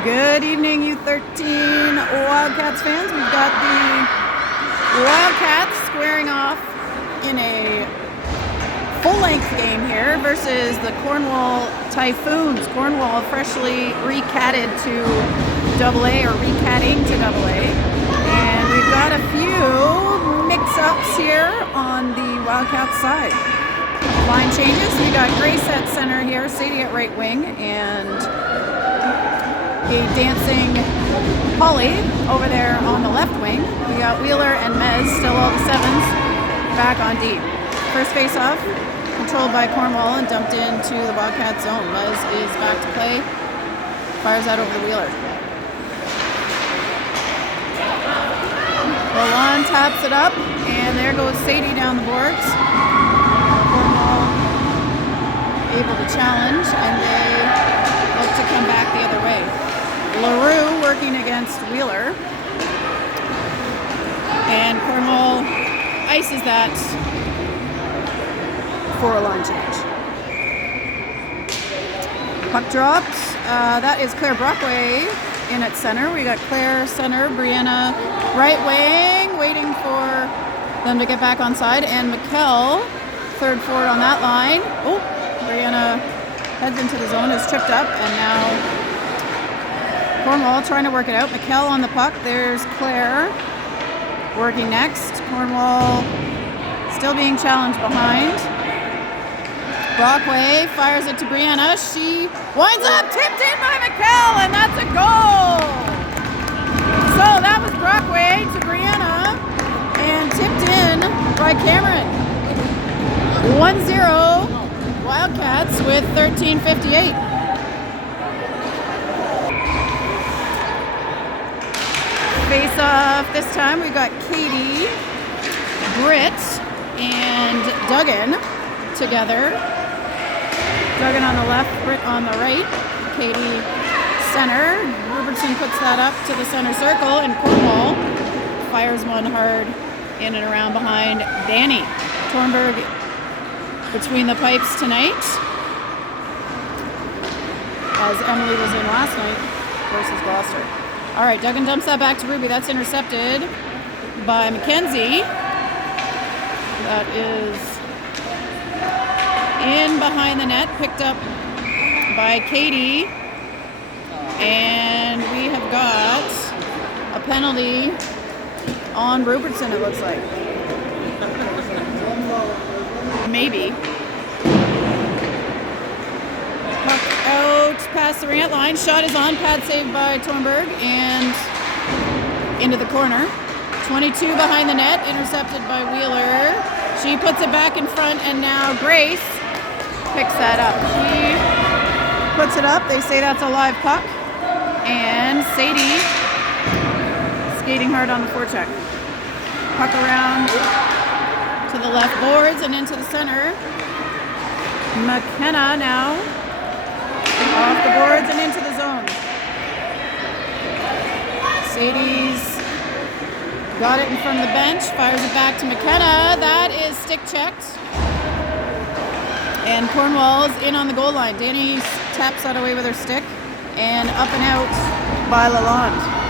Good evening, U13 Wildcats fans. We've got the Wildcats squaring off in a full-length game here versus the Cornwall Typhoons. Cornwall freshly recatted to AA, or recatting to AA. And we've got a few mix-ups here on the Wildcats side. Line changes. We got Grace at center here, Sadie at right wing, and a dancing Holly over there on the left wing. We got Wheeler and Mez, still all the sevens, back on D. First face-off, controlled by Cornwall and dumped into the Wildcat zone. Mez is back to play, fires out over the Wheeler. Lalonde taps it up, and there goes Sadie down the boards. Cornwall able to challenge, and they look to come back the other way. LaRue working against Wheeler, and Cornwall ices that for a line change. Puck dropped. That is Claire Brockway in at center. We got Claire center, Brianna right wing, waiting for them to get back on side, and McKell third forward on that line. Oh, Brianna heads into the zone, is tripped up, and now Cornwall trying to work it out. McKell on the puck. There's Claire working next. Cornwall still being challenged behind. Brockway fires it to Brianna. She winds up, tipped in by McKell, and that's a goal. So that was Brockway to Brianna and tipped in by Cameron. 1-0 Wildcats with 13:58. Face off this time. We got Katie, Britt, and Duggan together. Duggan on the left, Britt on the right. Katie center. Robertson puts that up to the center circle, and Cornwall fires one hard in and around behind Danny. Tornberg between the pipes tonight, as Emily was in last night versus Gloucester. All right, Duggan dumps that back to Ruby. That's intercepted by Mackenzie. That is in behind the net, picked up by Katie. And we have got a penalty on Robertson, it looks like. Maybe. Puck out past the rant line. Shot is on. Pad saved by Tornberg and into the corner. 22 behind the net. Intercepted by Wheeler. She puts it back in front, and now Grace picks that up. She puts it up. They say that's a live puck. And Sadie skating hard on the forecheck. Puck around to the left boards and into the center. McKenna now off the boards and into the zone. Sadie's got it in front of the bench, fires it back to McKenna. That is stick checked. And Cornwall's in on the goal line. Danny taps that away with her stick, and up and out by Lalonde.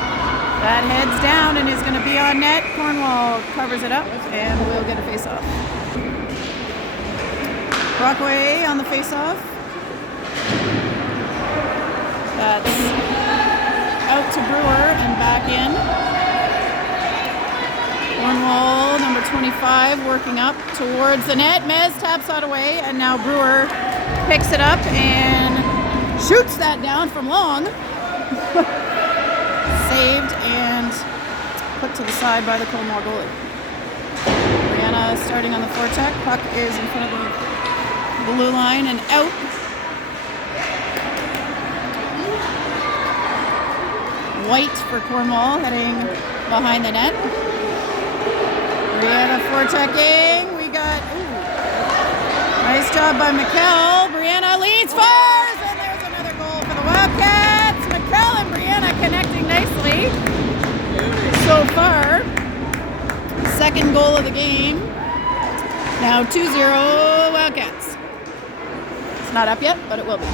That heads down and is going to be on net. Cornwall covers it up, and we'll get a face-off. Brockway on the face-off. That's out to Brewer and back in. Cornwall, number 25, working up towards the net. Mez taps that away, and now Brewer picks it up and shoots that down from long. Saved and put to the side by the Cornwall goalie. Brianna starting on the forecheck. Puck is in front of the blue line and out. White for Cornwall, heading behind the net. Brianna forechecking. We got, nice job by McKell. Brianna leads, fires, and there's another goal for the Wildcats. McKell and Brianna connecting nicely so far. Second goal of the game. Now 2-0 Wildcats. It's not up yet, but it will be.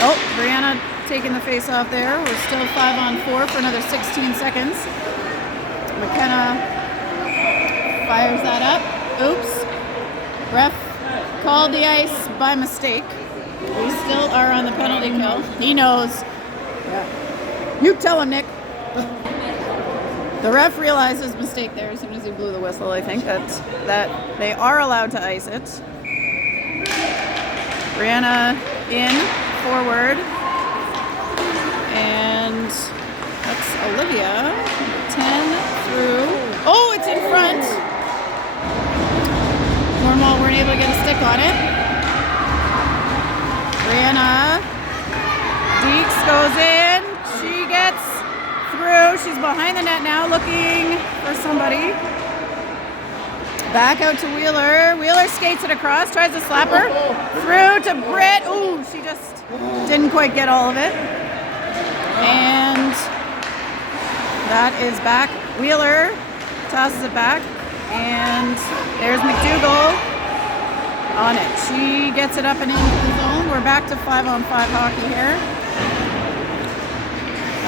Oh, Brianna taking the face off there. We're still 5-on-4 for another 16 seconds. McKenna fires that up. Oops. Ref called the ice by mistake. We still are on the penalty kill. He knows. Yeah. You tell him, Nick. The ref realized his mistake there as soon as he blew the whistle. I think that they are allowed to ice it. Brianna in, forward. And that's Olivia. 10 through. Oh, it's in front. Cornwall weren't able to get a stick on it. Brianna. Deeks goes in. She gets through. She's behind the net now looking for somebody. Back out to Wheeler. Wheeler skates it across, tries to slap her. Through to Britt. Ooh, she just didn't quite get all of it. And that is back. Wheeler tosses it back. And there's McDougall on it. She gets it up and into the zone. We're back to 5-on-5 hockey here.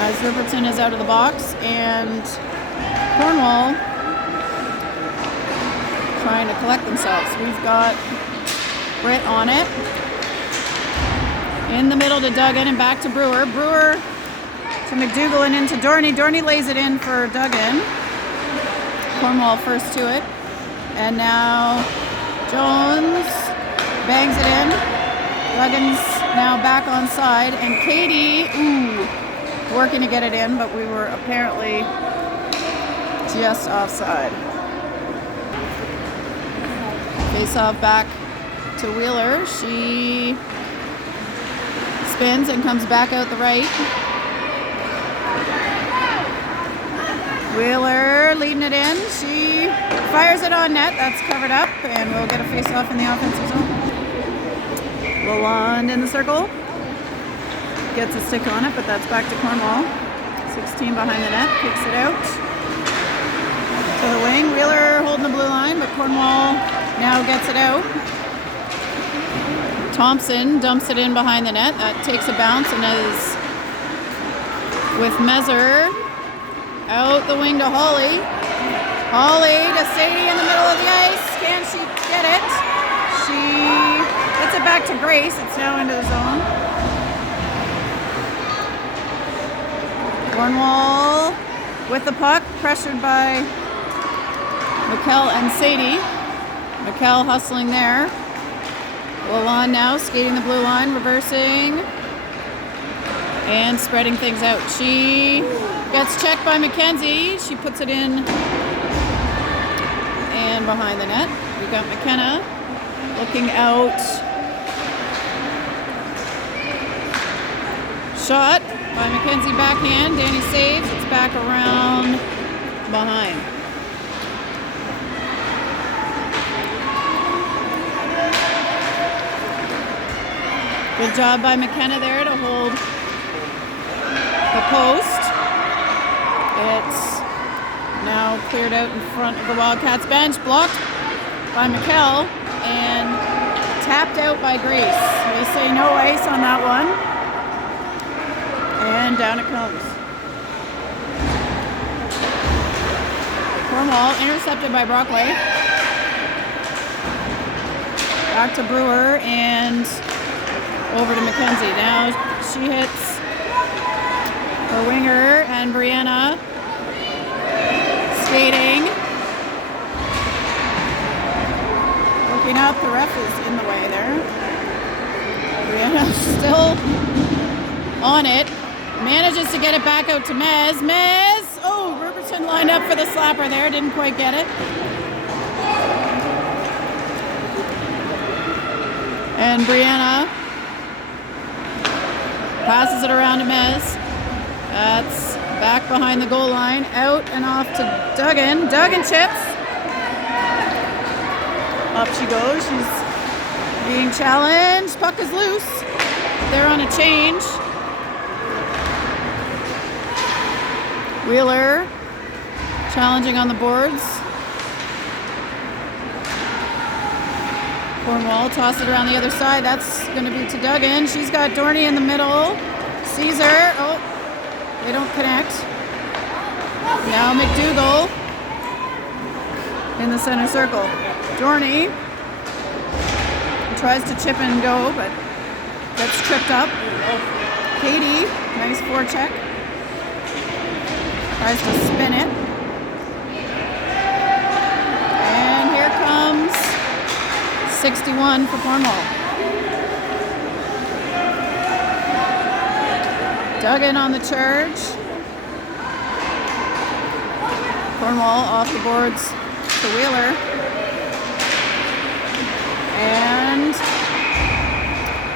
As Riverton is out of the box. And Cornwall trying to collect themselves. We've got Britt on it. In the middle to Duggan and back to Brewer. Brewer to McDougall and into Dorney. Dorney lays it in for Duggan. Cornwall first to it. And now Jones bangs it in. Duggan's now back on side. And Katie, working to get it in, but we were apparently just offside. Face off back to Wheeler. She spins and comes back out the right. Wheeler leading it in. She fires it on net. That's covered up, and we'll get a face off in the offensive zone. Lalonde in the circle. Gets a stick on it, but that's back to Cornwall. 16 behind the net. Kicks it out to the wing. Wheeler holding the blue line, but Cornwall now gets it out. Thompson dumps it in behind the net. That takes a bounce and is with Mezer. Out the wing to Hawley. Hawley to Sadie in the middle of the ice. Can she get it? She gets it back to Grace. It's now into the zone. Cornwall with the puck, pressured by McKell and Sadie. McKell hustling there. Lalonde now skating the blue line, reversing and spreading things out. She gets checked by McKenzie. She puts it in and behind the net. We got McKenna looking out. Shot by McKenzie backhand. Danny saves. It's back around behind. Good job by McKenna there to hold the post. It's now cleared out in front of the Wildcats bench. Blocked by McKell and tapped out by Grace. They say no ice on that one. And down it comes. Cornwall intercepted by Brockway. Back to Brewer and over to McKenzie. Now she hits her winger and Brianna skating. Looking up, the ref is in the way there. Brianna still on it. Manages to get it back out to Mez. Mez! Oh, Riverton lined up for the slapper there. Didn't quite get it. And Brianna passes it around to Mez. That's back behind the goal line. Out and off to Duggan. Duggan chips. Up she goes. She's being challenged. Puck is loose. They're on a change. Wheeler challenging on the boards. Cornwall tosses it around the other side. That's going to be to Duggan. She's got Dorney in the middle. Sees her. Oh, they don't connect. Now McDougall in the center circle. Dorney tries to chip and go, but gets tripped up. Katie, nice forecheck. Tries to spin it. And here comes 61 for Cornwall. Duggan on the charge. Cornwall off the boards to Wheeler. And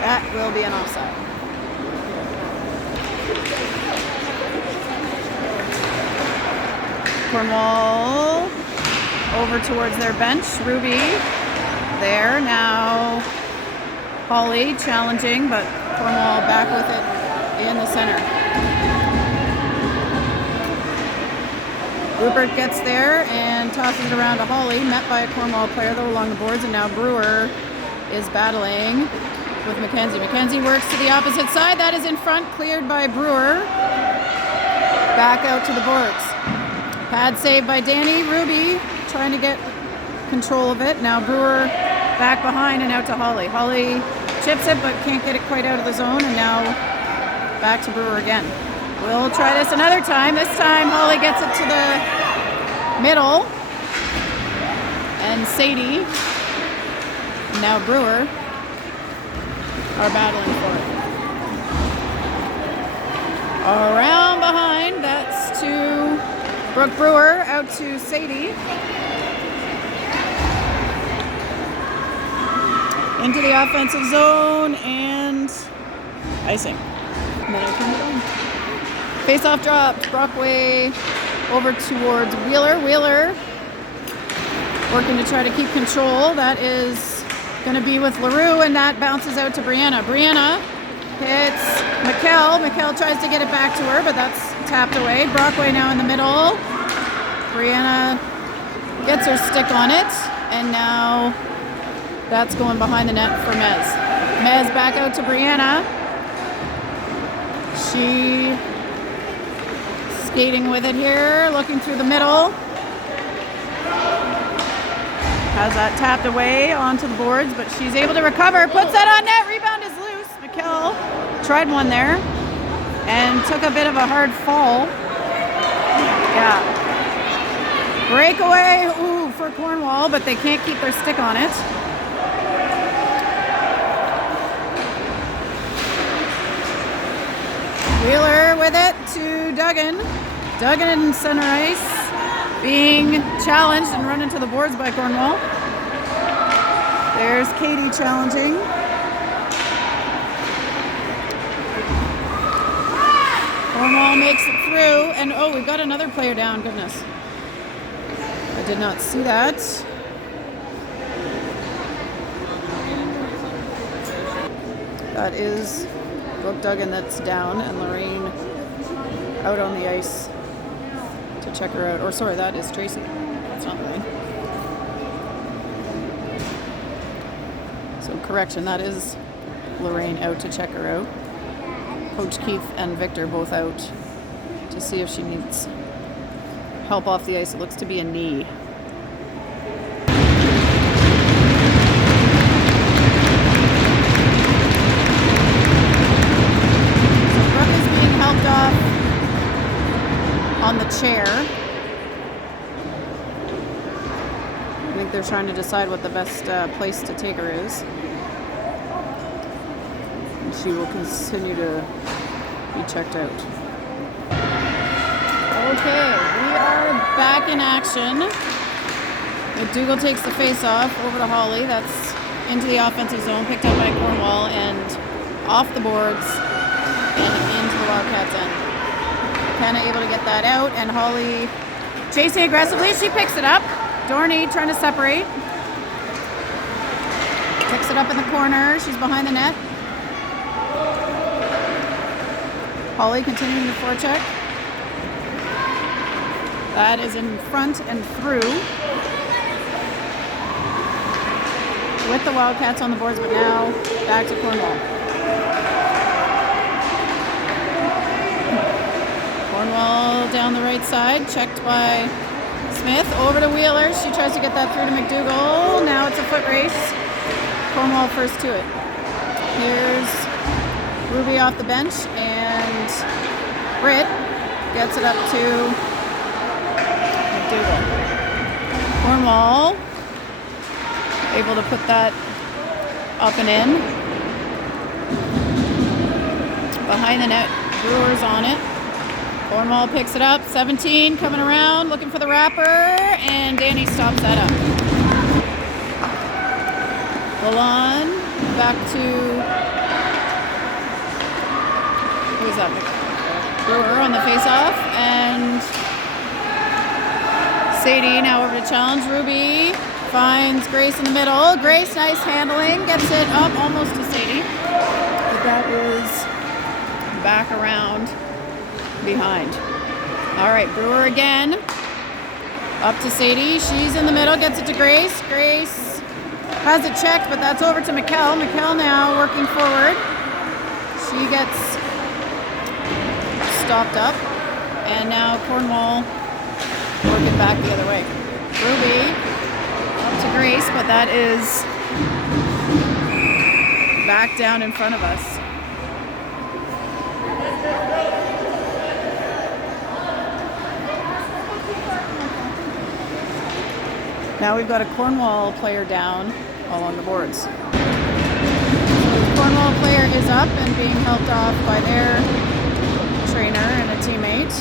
that will be an offside. Cornwall over towards their bench. Ruby there. Now Holly challenging, but Cornwall back with it in the center. Rupert gets there and tosses it around to Holly, met by a Cornwall player though along the boards, and now Brewer is battling with Mackenzie. Mackenzie works to the opposite side. That is in front, cleared by Brewer. Back out to the boards. Pad save by Danny. Ruby trying to get control of it. Now Brewer back behind and out to Holly. Holly chips it but can't get it quite out of the zone, and now back to Brewer again. We'll try this another time. This time Holly gets it to the middle. And Sadie, now Brewer, are battling for it. Around behind, that's to Brooke Brewer, out to Sadie. Into the offensive zone and icing. And then I turn it on. Face-off dropped. Brockway over towards Wheeler. Wheeler working to try to keep control. That is going to be with LaRue, and that bounces out to Brianna. Brianna hits Mikkel. Mikkel tries to get it back to her, but that's tapped away. Brockway now in the middle. Brianna gets her stick on it, and now that's going behind the net for Mez. Mez back out to Brianna. She skating with it here, looking through the middle. Has that tapped away onto the boards, but she's able to recover. Puts that on net. Rebound is loose. Mikkel tried one there and took a bit of a hard fall. Yeah. Breakaway, ooh, for Cornwall, but they can't keep their stick on it. Wheeler with it to Duggan. Duggan in center ice, being challenged and run into the boards by Cornwall. There's Katie challenging. Cornwall makes it through, and oh, we've got another player down, goodness. I did not see that. That is Brooke Duggan that's down, and Lorraine out on the ice to check her out. Or sorry, that is Tracy. That's not Lorraine. So correction, that is Lorraine out to check her out. Coach Keith and Victor both out to see if she needs help off the ice. It looks to be a knee. On the chair. I think they're trying to decide what the best place to take her is. And she will continue to be checked out. Okay, we are back in action. McDougall takes the face-off over to Holly. That's into the offensive zone, picked up by Cornwall, and off the boards and into the Wildcats' end. Kind of able to get that out, and Holly chasing aggressively. She picks it up. Dorney trying to separate. Picks it up in the corner. She's behind the net. Holly continuing the forecheck. That is in front and through. with the Wildcats on the boards, but now back to Cornwall. Cornwall down the right side, checked by Smith, over to Wheeler. She tries to get that through to McDougall. Now it's a foot race. Cornwall first to it. Here's Ruby off the bench, and Britt gets it up to McDougall. Cornwall able to put that up and in. Behind the net, Brewers on it. Cornwall picks it up, 17 coming around, looking for the wrapper, and Danny stops that up. Lalonde back to, who's that? Brewer on the face-off, and Sadie now over to challenge. Ruby finds Grace in the middle. Grace, nice handling, gets it up almost to Sadie, but that is back around behind. All right, Brewer again. Up to Sadie. She's in the middle, gets it to Grace. Grace has it checked, but that's over to McKell. McKell now working forward. She gets stopped up, and now Cornwall working back the other way. Ruby up to Grace, but that is back down in front of us. Now we've got a Cornwall player down along the boards. So the Cornwall player is up and being helped off by their trainer and a teammate.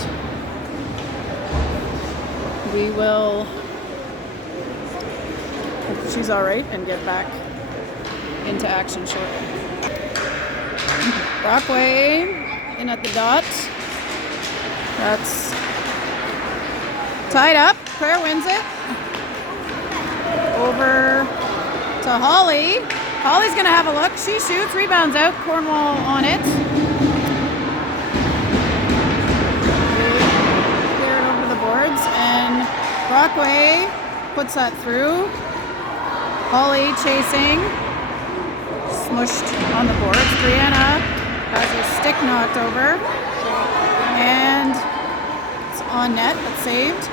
We will hope she's all right and get back into action shortly. Brockway in at the dot. That's tied up. Claire wins it. Over to Holly. Holly's going to have a look. She shoots, rebounds out. Cornwall on it. Clear it over to the boards, and Brockway puts that through. Holly chasing. Smushed on the boards. Brianna has her stick knocked over. And it's on net, but saved.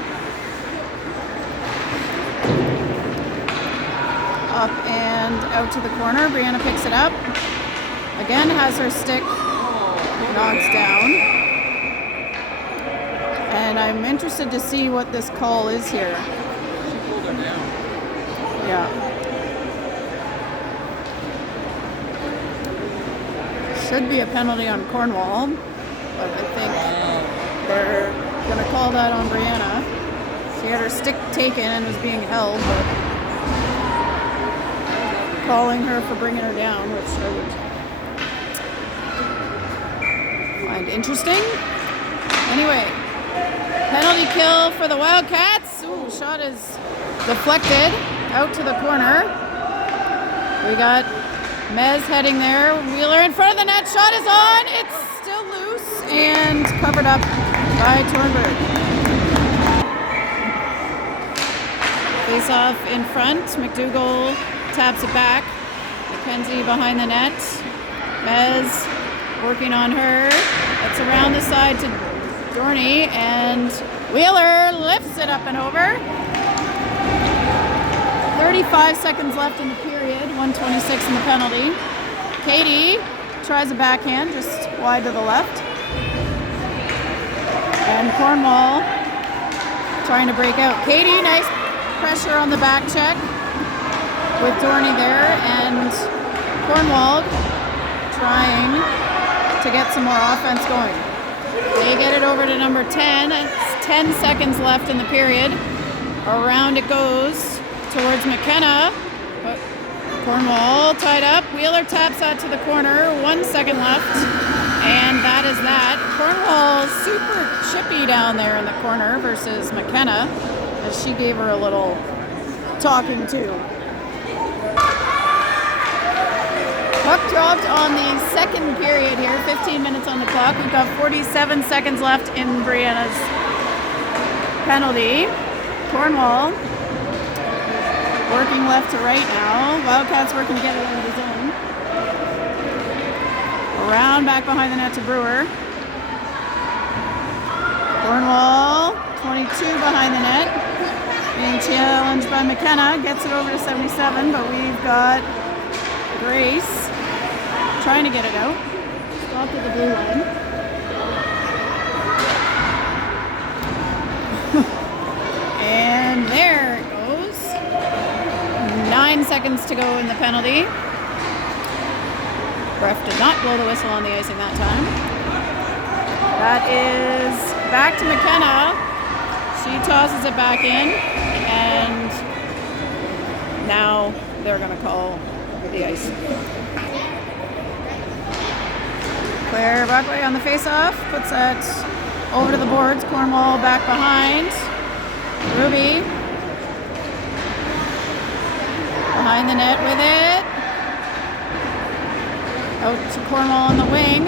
Up and out to the corner. Brianna picks it up. Again, has her stick knocked down. And I'm interested to see what this call is here. Yeah. Should be a penalty on Cornwall, but I think they're going to call that on Brianna. She had her stick taken and was being held, but calling her for bringing her down, which I would find interesting. Anyway, penalty kill for the Wildcats. Ooh, shot is deflected out to the corner. We got Mez heading there. Wheeler in front of the net. Shot is on. It's still loose and covered up by Tornberg. Face off in front. McDougall taps it back. Mackenzie behind the net. Mez working on her. It's around the side to Dorney, and Wheeler lifts it up and over. 35 seconds left in the period. 1:26 in the penalty. Katie tries a backhand just wide to the left. And Cornwall trying to break out. Katie, nice pressure on the back check with Dorney there, and Cornwall trying to get some more offense going. They get it over to number 10. It's 10 seconds left in the period. Around it goes towards McKenna, but Cornwall tied up. Wheeler taps that to the corner. 1 second left, and that is that. Cornwall super chippy down there in the corner versus McKenna, as she gave her a little talking to. Puck dropped on the second period here. 15 minutes on the clock. We've got 47 seconds left in Brianna's penalty. Cornwall Working left to right now. Wildcats working to get it into the zone. Around back behind the net to Brewer. Cornwall, 22 behind the net. Being challenged by McKenna. Gets it over to 77, but we've got Grace trying to get it out. Stopped at the blue line. And there it goes. 9 seconds to go in the penalty. Ref did not blow the whistle on the icing that time. That is back to McKenna. She tosses it back in, and now they're going to call the ice. Claire Brockway on the face-off, puts that over to the boards. Cornwall back behind. Ruby behind the net with it. Out to Cornwall on the wing.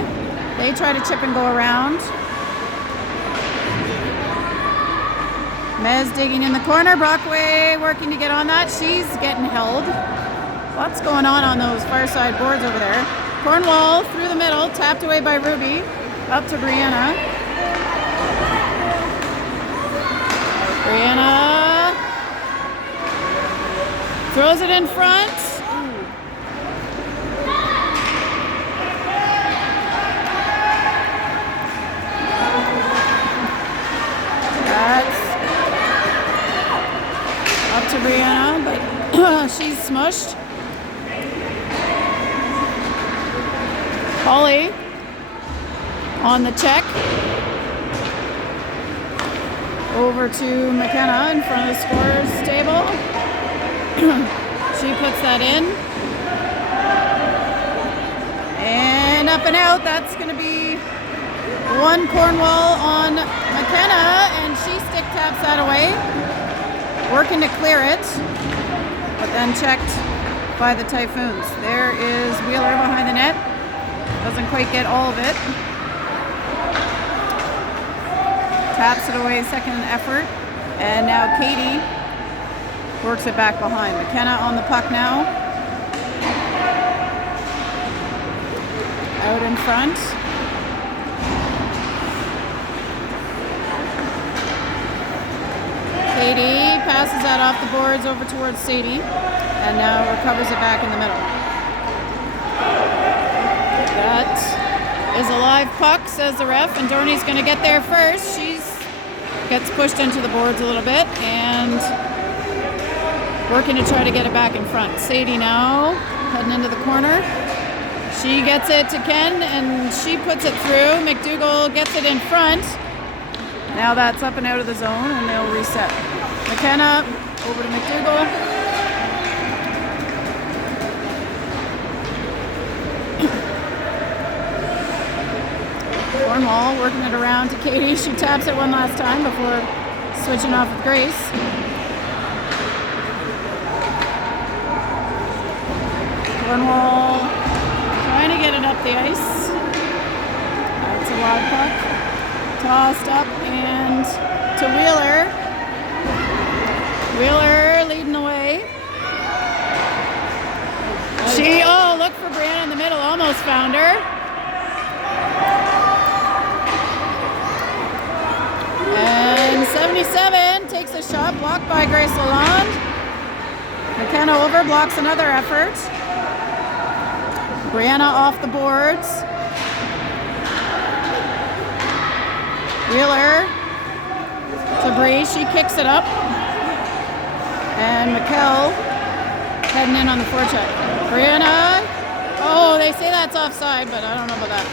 They try to chip and go around. Mez digging in the corner. Brockway working to get on that. She's getting held. What's going on those far side boards over there? Cornwall through the middle. Tapped away by Ruby. Up to Brianna. Brianna throws it in front. That's up to Brianna, but she's smushed. Holly on the check. Over to McKenna in front of the scorer's table. She puts that in. And up and out. That's going to be one Cornwall on McKenna, and she stick taps that away. Working to clear it, but then checked by the Typhoons. There is Wheeler behind the net. Doesn't quite get all of it. Taps it away, second effort. And now Katie works it back behind. McKenna on the puck now. Out in front. Katie passes that off the boards over towards Sadie. And now recovers it back in the middle. That is a live puck, says the ref, and Dorney's going to get there first. She gets pushed into the boards a little bit and working to try to get it back in front. Sadie now heading into the corner. She gets it to Ken, and she puts it through. McDougall gets it in front. Now that's up and out of the zone, and they'll reset. McKenna over to McDougall. Cornwall working it around to Katie. She taps it one last time before switching off with Grace. Cornwall trying to get it up the ice. That's a wild puck. Tossed up and to Wheeler. Wheeler leading the way. Look for Brianna in the middle. Almost found her. And 77 takes a shot, blocked by Grace Lalonde. McKenna over, blocks another effort. Brianna off the boards. Wheeler to Bree, she kicks it up. And McKell heading in on the forecheck. Brianna, they say that's offside, but I don't know about that.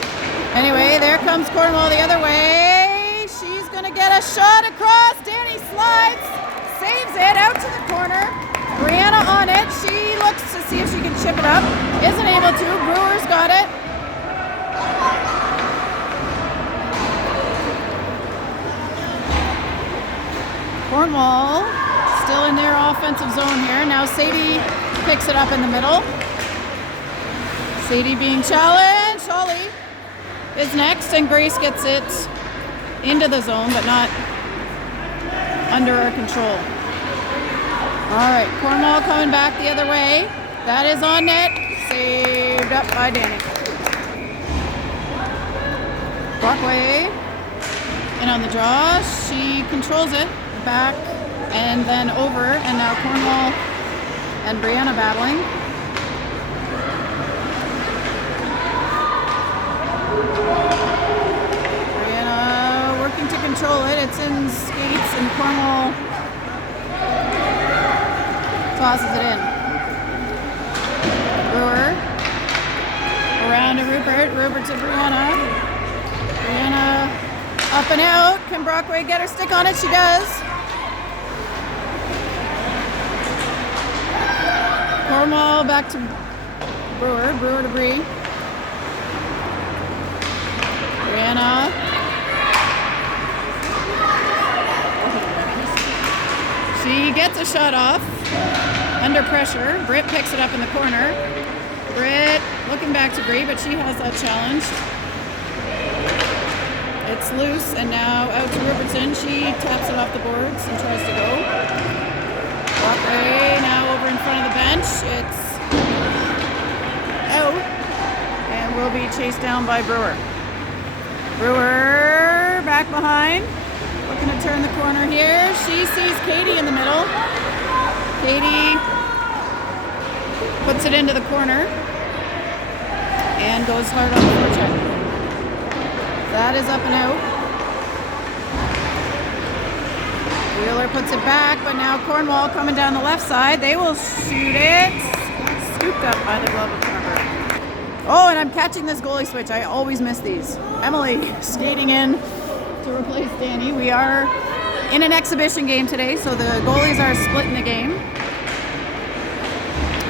Anyway, there comes Cornwall the other way. She's going to get a shot across. Danny slides, saves it out to the corner. Brianna on it. She looks to see if she can chip it up. Isn't able to. Brewer's got it. Cornwall still in their offensive zone here. Now Sadie picks it up in the middle. Sadie being challenged. Holly is next, and Grace gets it into the zone, but not under our control. All right, Cornwall coming back the other way. That is on net. Saved up by Danny. Brockway in on the draw. She controls it. Back and then over. And now Cornwall and Brianna battling. Brianna working to control it. It's in skates and Cornwall tosses it in. Brewer around to Rupert. Rupert to Brianna. Brianna up and out. Can Brockway get her stick on it? She does. Cornwall back to Brewer. Brewer to Bree. Brianna. She gets a shot off. Under pressure. Britt picks it up in the corner. Britt looking back to Bree, but she has that challenged. It's loose, and now out to Robertson. She taps it off the boards and tries to go. Brockway now over in front of the bench. It's out, and will be chased down by Brewer. Brewer back behind. Looking to turn the corner here. She sees Katie in the middle. Katie puts it into the corner and goes hard on the forecheck. That is up and out. Wheeler puts it back, but now Cornwall coming down the left side. They will shoot it. Scooped up by the glove of Trevor. Oh, and I'm catching this goalie switch. I always miss these. Emily skating in to replace Danny. We are in an exhibition game today, so the goalies are splitting the game.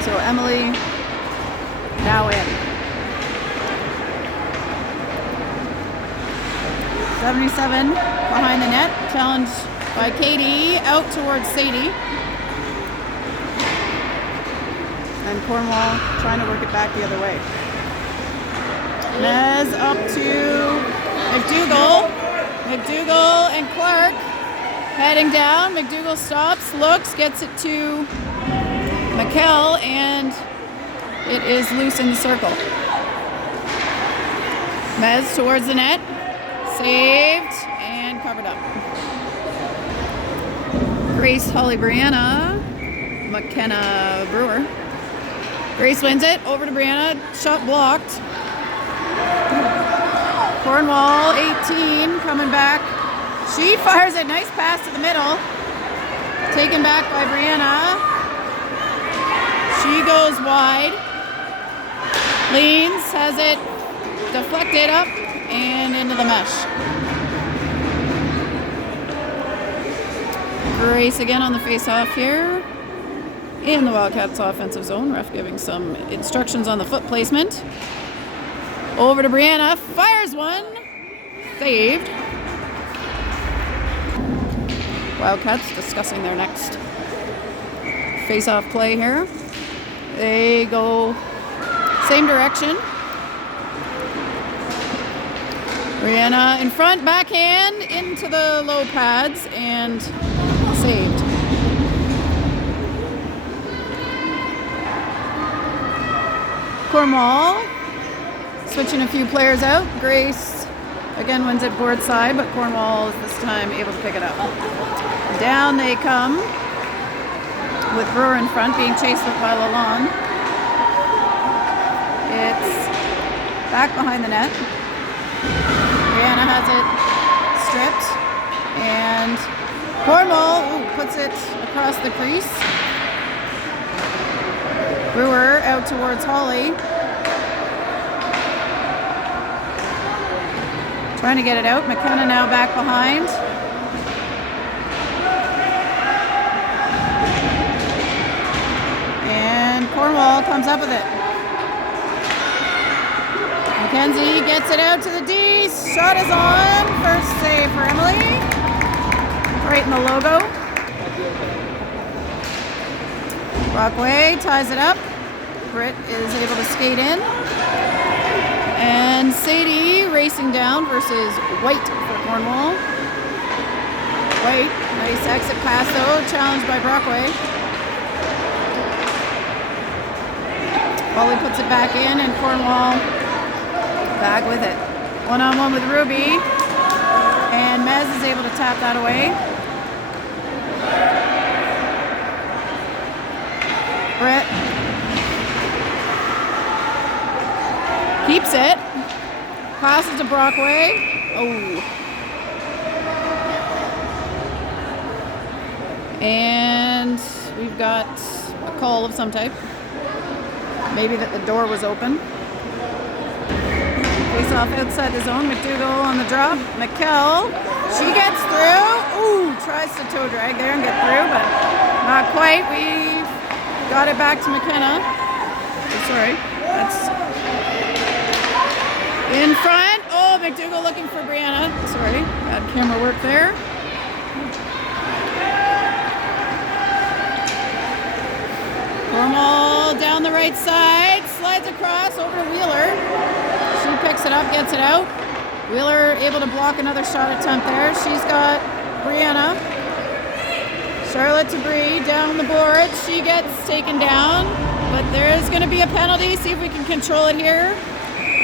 So Emily now in. 77 behind the net. Challenge by Katie out towards Sadie. And Cornwall trying to work it back the other way. Nez up to McDougall. McDougall and Clark heading down. McDougall stops, looks, gets it to McKell, and it is loose in the circle. Mez towards the net. Saved and covered up. Grace, Holly, Brianna, McKenna, Brewer. Grace wins it. Over to Brianna. Shot blocked. Cornwall, 18, coming back. She fires a nice pass to the middle. Taken back by Brianna. She goes wide. Leans, has it deflected up and into the mesh. Grace again on the face-off here in the Wildcats offensive zone. Ref giving some instructions on the foot placement. Over to Brianna, fires one, saved. Wildcats discussing their next face-off play here. They go same direction. Brianna in front, backhand into the low pads and saved. Cornwall switching a few players out. Grace again wins it board side, but Cornwall is this time able to pick it up. Down they come with Brewer in front, being chased by Lalonde. It's back behind the net. Brianna has it stripped, and Cornwall puts it across the crease. Brewer out towards Holly. Trying to get it out. McKenna now back behind. And Cornwall comes up with it. Mackenzie gets it out to the D. Shot is on. First save for Emily. Right in the logo. Brockway ties it up. Britt is able to skate in. And Sadie racing down versus White for Cornwall. White, nice exit pass though, challenged by Brockway. Holly puts it back in, and Cornwall back with it. One-on-one with Ruby, and Mez is able to tap that away. Britt keeps it. Passes to Brockway. Oh. And we've got a call of some type. Maybe that the door was open. Face off outside the zone. McDougall on the drop. McKell. She gets through. Ooh, tries to toe drag there and get through, but not quite. We got it back to McKenna. Oh, sorry. That's in front. Oh, McDougall looking for Brianna. Sorry. Bad camera work there. Cornwall down the right side, slides across over to Wheeler. She picks it up, gets it out. Wheeler able to block another shot attempt there. She's got Brianna. Charlotte to Bree down the board. She gets taken down, but there's going to be a penalty. See if we can control it here.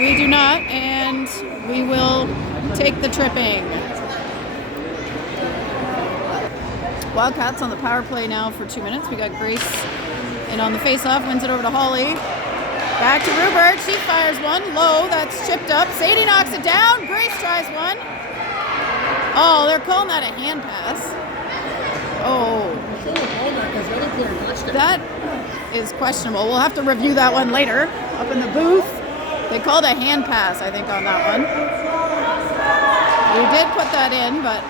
We do not, and we will take the tripping. Wildcats on the power play now for 2 minutes. We got Grace in on the face-off, wins it over to Holly. Back to Rupert. She fires one low. That's chipped up. Sadie knocks it down. Grace tries one. Oh, they're calling that a hand pass. Oh. That is questionable. We'll have to review that one later. Up in the booth. They called a hand pass, I think, on that one. We did put that in, but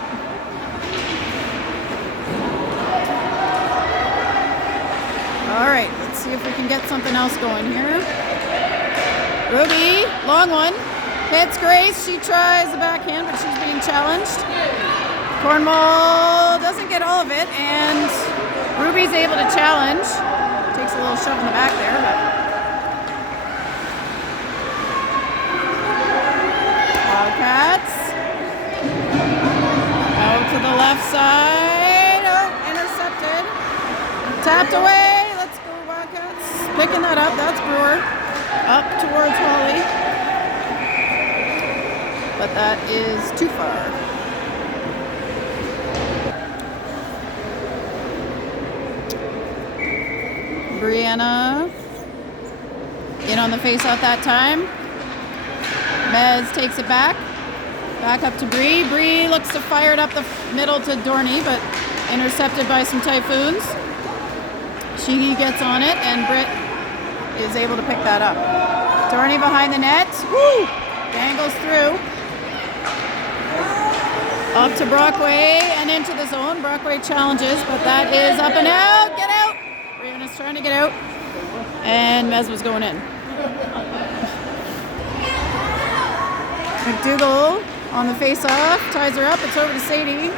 all right, let's see if we can get something else going here. Ruby, long one. Hits Grace. She tries the backhand, but she's being challenged. Cornwall doesn't get all of it, and Ruby's able to challenge. Takes a little shove in the back there, but Wildcats. Out to the left side. Oh, intercepted. Tapped away. Picking that up, that's Brewer. Up towards Holly. But that is too far. Brianna in on the face-off that time. Mez takes it back. Back up to Bree. Bree looks to fire it up the middle to Dorney, but intercepted by some Typhoons. She gets on it, and Britt is able to pick that up. Dorney behind the net. Woo! Dangles through. Up to Brockway and into the zone. Brockway challenges, but that is up and out. Get out! Brianna's trying to get out. And Mez was going in. McDougall on the face-off. Ties her up. It's over to Sadie.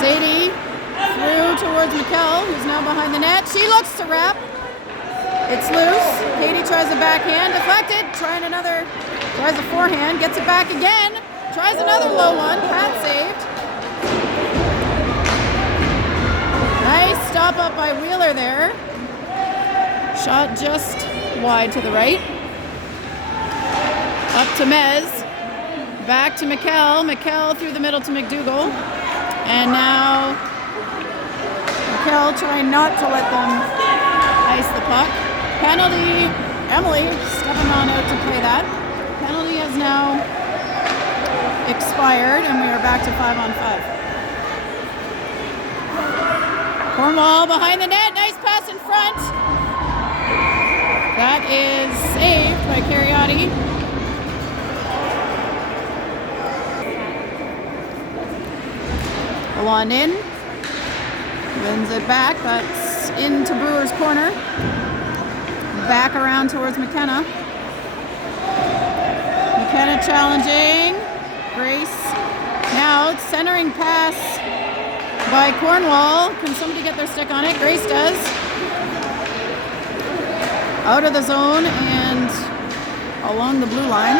Sadie through towards McKell, who's now behind the net. She looks to wrap. It's loose. Katie tries a backhand, deflected. Tries a forehand, gets it back again. Tries another low one. Pat saved. Nice stop up by Wheeler there. Shot just wide to the right. Up to Mez. Back to McKell. McKell through the middle to McDougall. And now McKell trying not to let them ice the puck. Penalty. Emily stepping on out to play that. Penalty has now expired, and we are back to 5-on-5. Cornwall behind the net. Nice pass in front. That is saved by Cariotti. Alon in. Wins it back. That's into Brewer's corner. Back around towards McKenna. McKenna challenging. Grace. Now centering pass by Cornwall. Can somebody get their stick on it? Grace does. Out of the zone and along the blue line.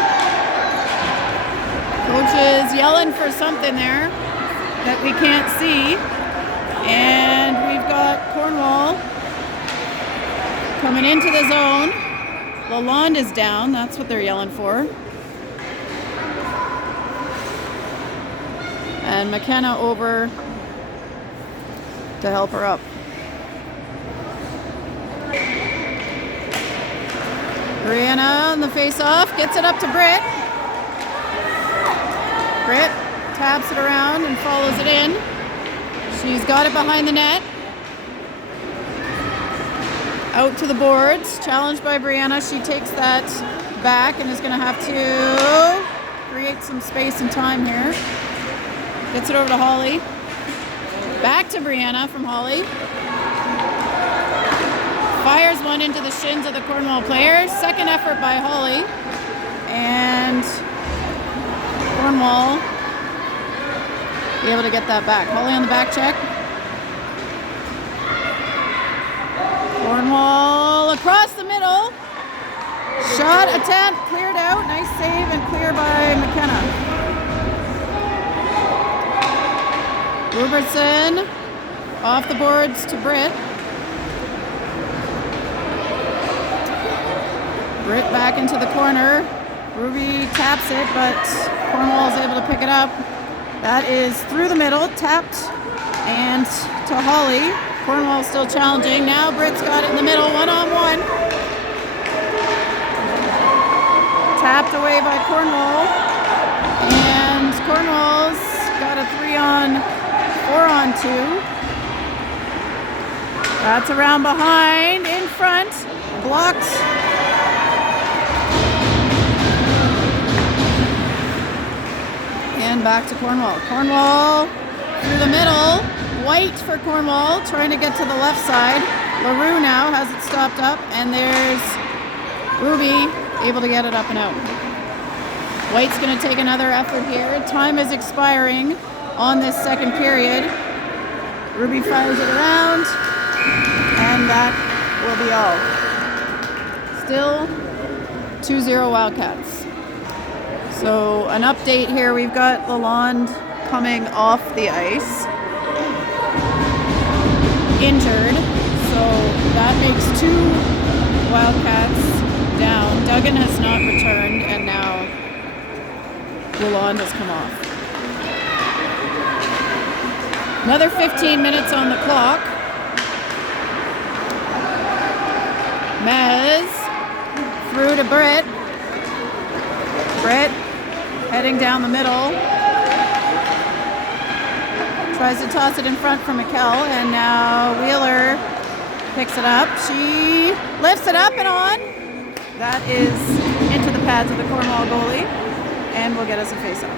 Coach is yelling for something there that we can't see. And we've got Cornwall Coming into the zone. Lalonde is down. That's what they're yelling for. And McKenna over to help her up. Brianna on the face-off. Gets it up to Britt. Britt taps it around and follows it in. She's got it behind the net. Out to the boards. Challenged by Brianna. She takes that back and is going to have to create some space and time here. Gets it over to Holly. Back to Brianna from Holly. Fires one into the shins of the Cornwall players. Second effort by Holly. And Cornwall be able to get that back. Holly on the back check. Cornwall across the middle. Shot attempt cleared out. Nice save and clear by McKenna. Robertson off the boards to Britt. Britt back into the corner. Ruby taps it, but Cornwall is able to pick it up. That is through the middle, tapped, and to Holly. Cornwall still challenging. Now Britt's got it in the middle, one-on-one. Tapped away by Cornwall. And Cornwall's got a 4-on-2. That's around behind, in front, blocked. And back to Cornwall. Cornwall through the middle. White for Cornwall, trying to get to the left side. LaRue now has it stopped up, and there's Ruby able to get it up and out. White's going to take another effort here. Time is expiring on this second period. Ruby fires it around, and that will be all. Still 2-0 Wildcats. So an update here, we've got Lalonde coming off the ice, injured, so that makes 2 Wildcats down. Duggan has not returned, and now Lalonde has come off. Another 15 minutes on the clock. Mez through to Britt. Britt heading down the middle. Tries to toss it in front for McKell, and now Wheeler picks it up. She lifts it up and on. That is into the pads of the Cornwall goalie, and will get us a face-off.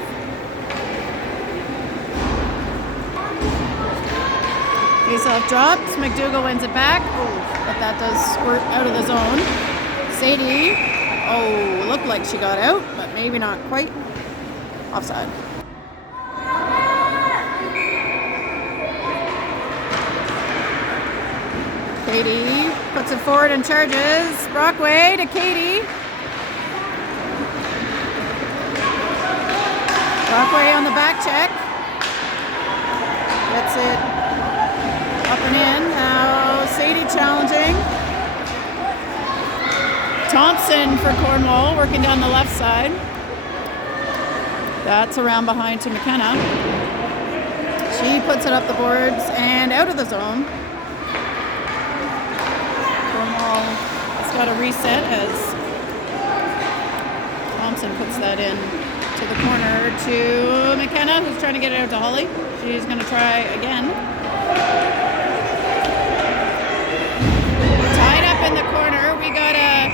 Face-off drops. McDougall wins it back. Oh, but that does squirt out of the zone. Sadie, looked like she got out, but maybe not quite. Offside. Katie puts it forward and charges. Brockway to Katie. Brockway on the back check. Gets it up and in. Now Sadie challenging. Thompson for Cornwall working down the left side. That's around behind to McKenna. She puts it up the boards and out of the zone. Cornwall has got a reset as Thompson puts that in to the corner to McKenna, who's trying to get it out to Holly. She's going to try again. Tied up in the corner. We got a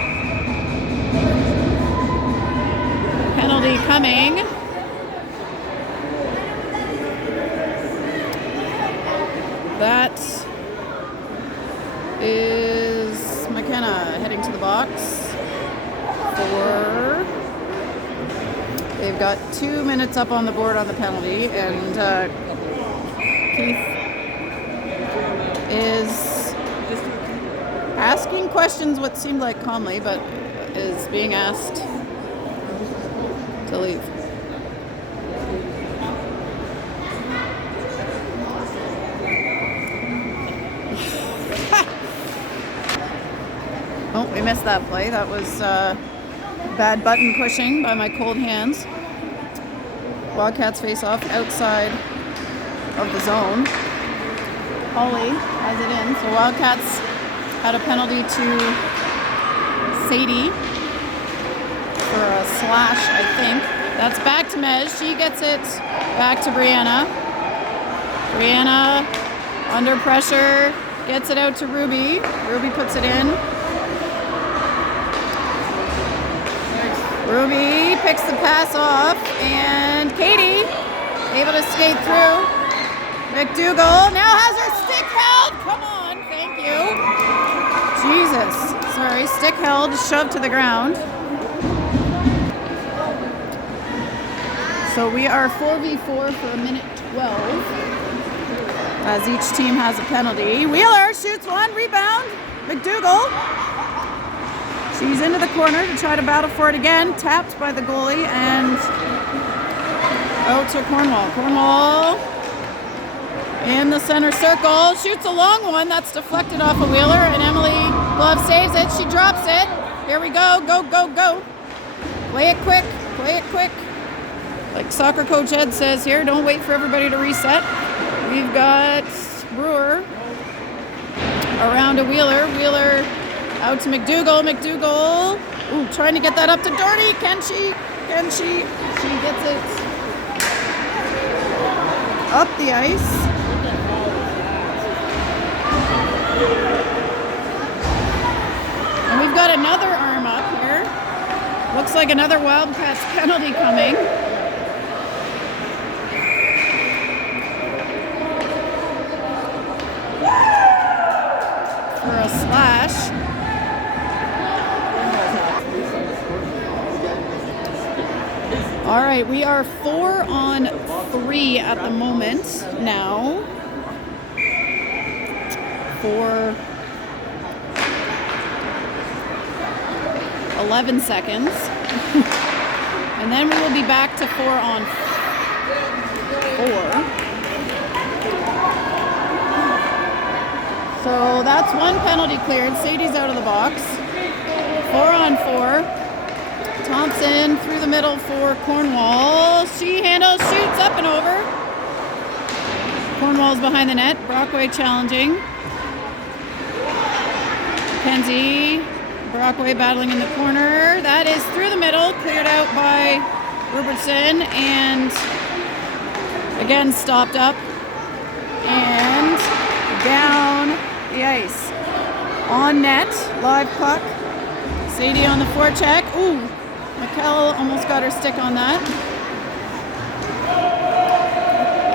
penalty coming. That is McKenna heading to the box for... They've got 2 minutes up on the board on the penalty, and Keith is asking questions what seemed like calmly, but is being asked to leave. missed that play. That was bad button pushing by my cold hands. Wildcats face off outside of the zone. Holly has it in. So Wildcats had a penalty to Sadie for a slash, I think. That's back to Mej. She gets it back to Brianna. Brianna under pressure. Gets it out to Ruby. Ruby puts it in. Ruby picks the pass off, and Katie able to skate through. McDougall now has her stick held. Come on, thank you. Jesus. Sorry, stick held, shoved to the ground. So we are 4v4 for a minute 12. As each team has a penalty. Wheeler shoots one, rebound. McDougall. She's into the corner to try to battle for it again. Tapped by the goalie and out to Cornwall. Cornwall in the center circle. Shoots a long one. That's deflected off of Wheeler, and Emily Glove saves it. She drops it. Here we go. Go, go, go. Play it quick. Play it quick. Like soccer coach Ed says here, don't wait for everybody to reset. We've got Brewer around to Wheeler. Wheeler out to McDougall. McDougall, ooh, trying to get that up to Doherty. Can she? Can she? She gets it up the ice. And we've got another arm up here. Looks like another Wildcats penalty coming. For a slash. All right, we are 4-on-3 at the moment now. For 11 seconds. And then we will be back to 4-on-4. So that's one penalty cleared. Sadie's out of the box. 4-on-4. Thompson through the middle for Cornwall. She handles, shoots up and over. Cornwall's behind the net. Brockway challenging. Kenzie. Brockway battling in the corner. That is through the middle. Cleared out by Robertson. And again stopped up. And down the ice. On net. Live puck. Sadie on the forecheck. Ooh. Mikkel almost got her stick on that.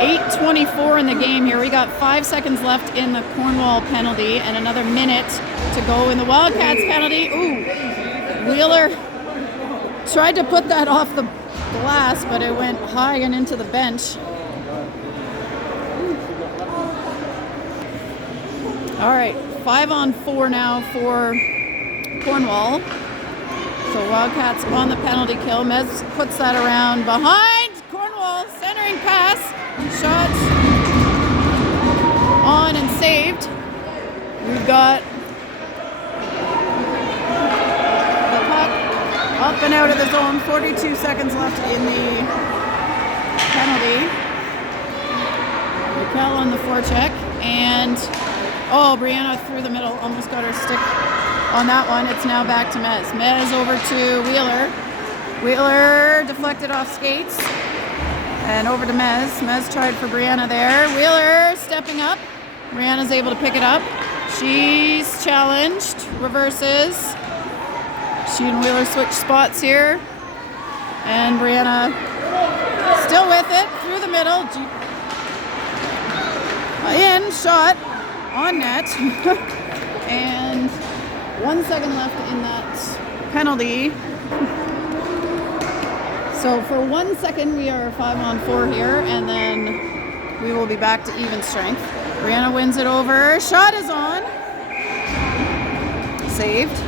8:24 in the game here. We got 5 seconds left in the Cornwall penalty and another minute to go in the Wildcats penalty. Ooh, Wheeler tried to put that off the glass, but it went high and into the bench. All right, 5-on-4 now for Cornwall. So Wildcats on the penalty kill. Mez puts that around behind Cornwall, centering pass. Shot on and saved. We've got the puck up and out of the zone. 42 seconds left in the penalty. Mikkel on the forecheck. And, oh, Brianna through the middle. Almost got her stick on that one. It's now back to Mez. Mez over to Wheeler. Wheeler deflected off skates. And over to Mez. Mez tried for Brianna there. Wheeler stepping up. Brianna's able to pick it up. She's challenged. Reverses. She and Wheeler switch spots here. And Brianna still with it. Through the middle. In. Shot. On net. And 1 second left in that penalty. So for 1 second, we are 5-on-4 here, and then we will be back to even strength. Brianna wins it over. Shot is on. Saved.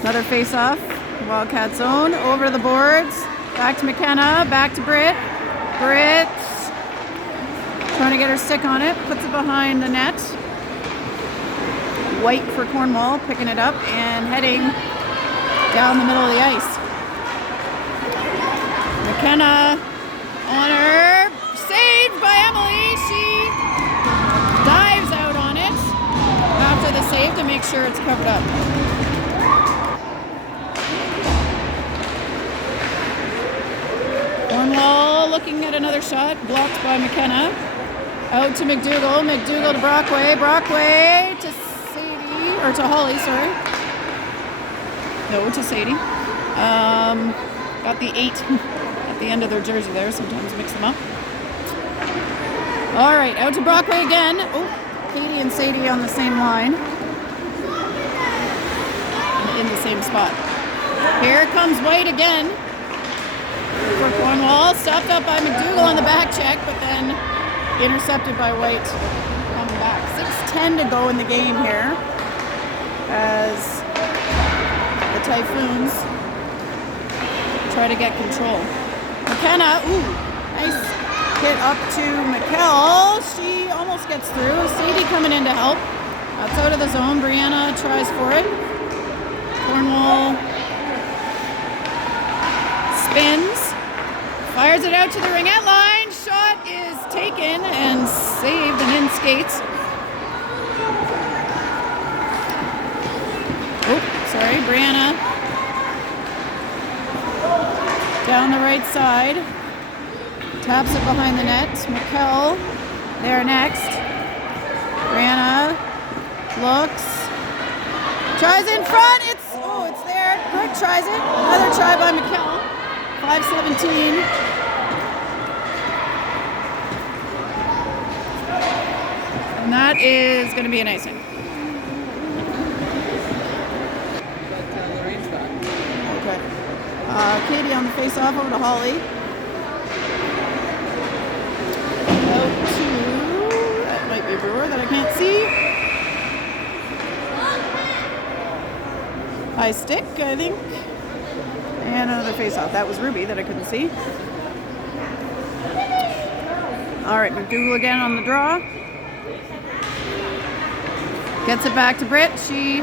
Another face-off. Wildcat zone. Over the boards. Back to McKenna. Back to Britt. Britt trying to get her stick on it. Puts it behind the net. White for Cornwall picking it up and heading down the middle of the ice. McKenna on her, saved by Emily. She dives out on it after the save to make sure it's covered up. Cornwall looking at another shot, blocked by McKenna. Out to McDougall, McDougall to Brockway, Brockway to Sadie, or to Holly, sorry. No, to Sadie. Got the 8 at the end of their jersey there, sometimes mix them up. All right, out to Brockway again. Oh, Katie and Sadie on the same line. In the same spot. Here comes White again for Cornwall. Stopped up by McDougall on the back check, but then intercepted by White coming back. 6:10 to go in the game here as the Typhoons try to get control. McKenna, nice hit up to McKell. She almost gets through. Sadie coming in to help. That's out of the zone. Brianna tries for it. Cornwall spins, fires it out to the ringette line. Shot is taken and saved and in skates. Oh, sorry, Brianna down the right side. Taps it behind the net. McKell there next. Brianna looks. Tries in front. It's there. Brooke tries it. Another try by McKell. 5:17. And that is going to be an icing. Okay. Katie on the face-off over to Holly. Out to, that might be Brewer that I can't see. High stick, I think. And another face-off. That was Ruby that I couldn't see. All right, McDougall again on the draw. Gets it back to Britt. She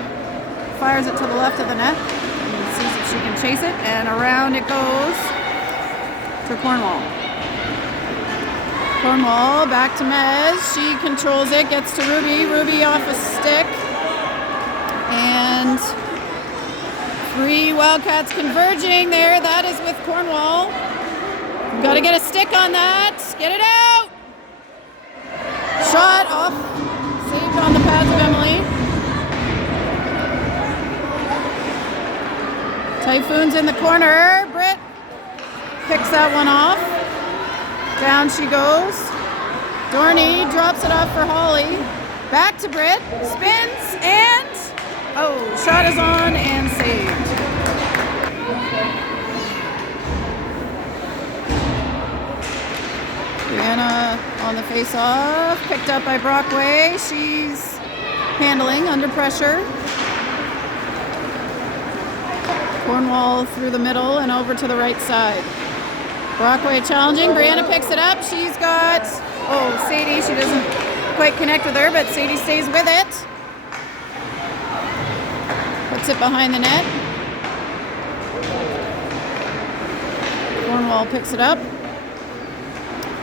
fires it to the left of the net and sees if she can chase it. And around it goes to Cornwall. Cornwall back to Mez. She controls it, gets to Ruby. Ruby off a stick. And 3 Wildcats converging there. That is with Cornwall. Got to get a stick on that. Get it out. Shot off. Saved on the pads of Emily. Typhoons in the corner. Britt picks that one off. Down she goes. Dorney drops it off for Holly. Back to Britt. Spins and shot is on and saved. Brianna on the face-off. Picked up by Brockway. She's handling under pressure. Cornwall through the middle and over to the right side. Brockway challenging. Brianna picks it up. She's got, Sadie. She doesn't quite connect with her, but Sadie stays with it. Puts it behind the net. Cornwall picks it up.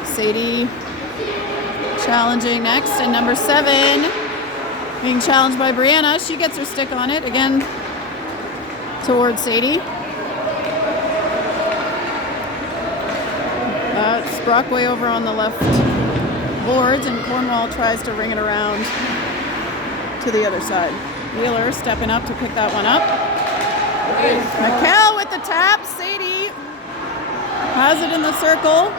Sadie challenging next, and number 7 being challenged by Brianna. She gets her stick on it again towards Sadie. That's Brockway over on the left boards, and Cornwall tries to ring it around to the other side. Wheeler stepping up to pick that one up. McKell with the tap. Sadie has it in the circle.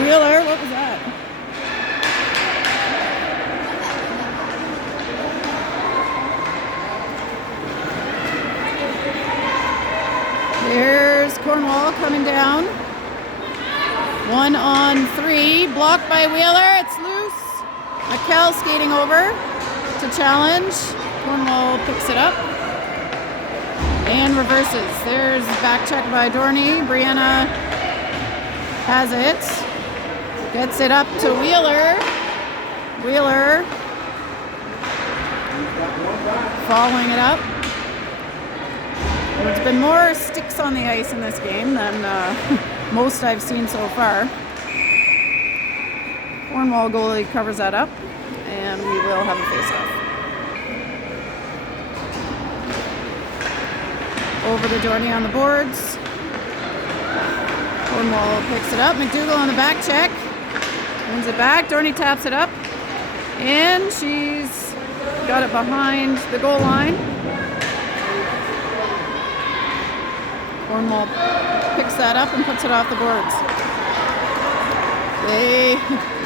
Wheeler, what was that? There's Cornwall coming down. 1-on-3, blocked by Wheeler. It's loose. McKell skating over to challenge. Cornwall picks it up and reverses. There's back check by Dorney. Brianna has it. Gets it up to Wheeler. Wheeler following it up. There's been more sticks on the ice in this game than most I've seen so far. Cornwall goalie covers that up, and we will have a face-off. Over to Dorney on the boards. Cornwall picks it up. McDougall on the back check. Wins it back. Dorney taps it up. And she's got it behind the goal line. Cornwall picks that up and puts it off the boards. They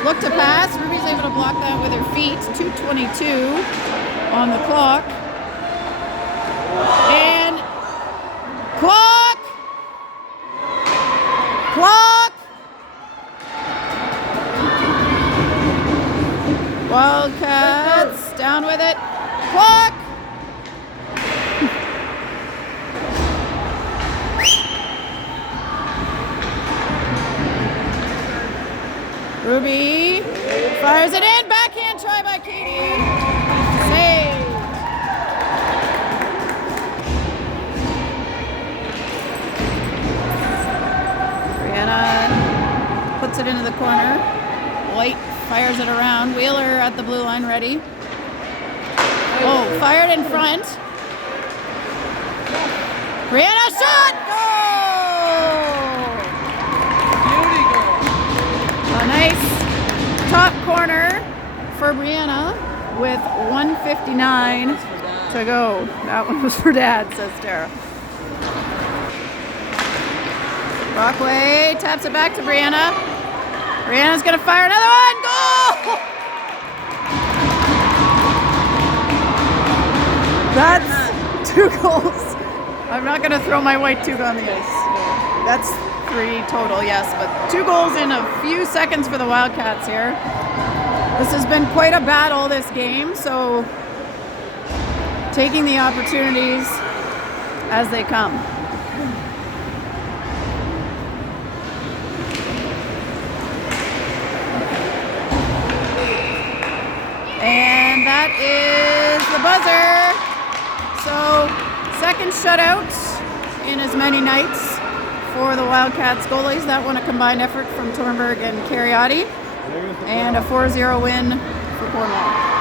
look to pass. Ruby's able to block that with her feet. 2:22 on the clock. And clock! Wildcats down with it. Clock! Ruby fires it in. Backhand try by Katie. Saved. Brianna puts it into the corner. White fires it around. Wheeler at the blue line ready. Oh, fired in front. Brianna shot! A nice top corner for Brianna with 1:59 to go. That one was for Dad, says Tara. Brockway taps it back to Brianna. Brianna's going to fire another one. Goal! That's 2 goals. I'm not going to throw my white tube on the ice. That's 3 total, yes, but 2 goals in a few seconds for the Wildcats here. This has been quite a battle, this game, so taking the opportunities as they come. And that is the buzzer. So, second shutout in as many nights for the Wildcats goalies. That won a combined effort from Thornburg and Cariotti, and a 4-0 win for Cornwall.